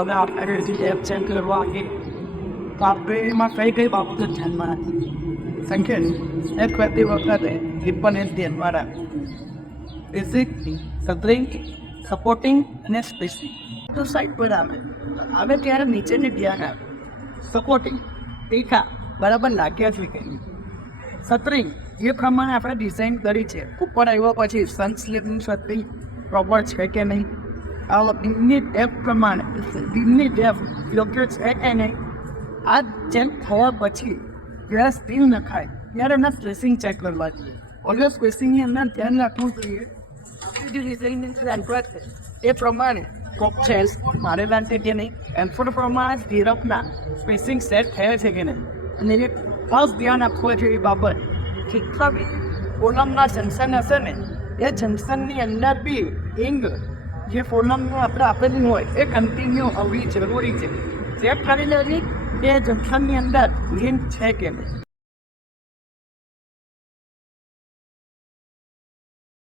હવે આપણે app check કરવા આવીએ તો આપણે એમાં કઈ બાબતો ધ્યાનમાં રાખીએ. સંકેત એક કરતી વખતે એ પણ એક ધ્યાનમાં રાખે બેઝિક સબરિંગ સપોર્ટિંગ અને સ્પેસિંગ તો સાઈડ પર આવે ત્યારે નીચેની ધ્યાન આવે. સપોર્ટિંગ ટીકા બરાબર લાગ્યા છે કે સતરિંગ એ પ્રમાણે આપણે ડિઝાઇન કરી છે. ઉપર આવ્યા પછી સનસ્લીપની સતરિંગ પ્રોપર છે કે નહીં, આ ડીમની ડેપ પ્રમાણે ડીમની ડેપ યોગ્ય છે કે નહીં, આ ચેક થયા પછી જ્યારે સ્ટીલ નખાય ત્યારે એના સ્પેસિંગ ચેક કરવા જોઈએ. ઓલવેઝ સ્પેસિંગની અંદર ધ્યાન રાખવું જોઈએ. જે ડિઝાઇનની છે એ પ્રમાણે કોક ચેલ્સ મારેલા છે કે નહીં, એમ્ફોર્ડ પ્રમાણે સિરપના સ્પેસિંગ સેટ થયા છે કે નહીં. અને એ ખાસ ધ્યાન આપવું જોઈએ બાબત કેટલા બી કોલમના જંકશન હશે ને એ જંકશનની અંદર બી ઇંગ જે કોલમનું આપણે આપેલી હોય એ કન્ટિન્યુ હોવી જરૂરી છે. ચેક કરી લેવી કે જંકશનની અંદર લિંક છે કે નહીં.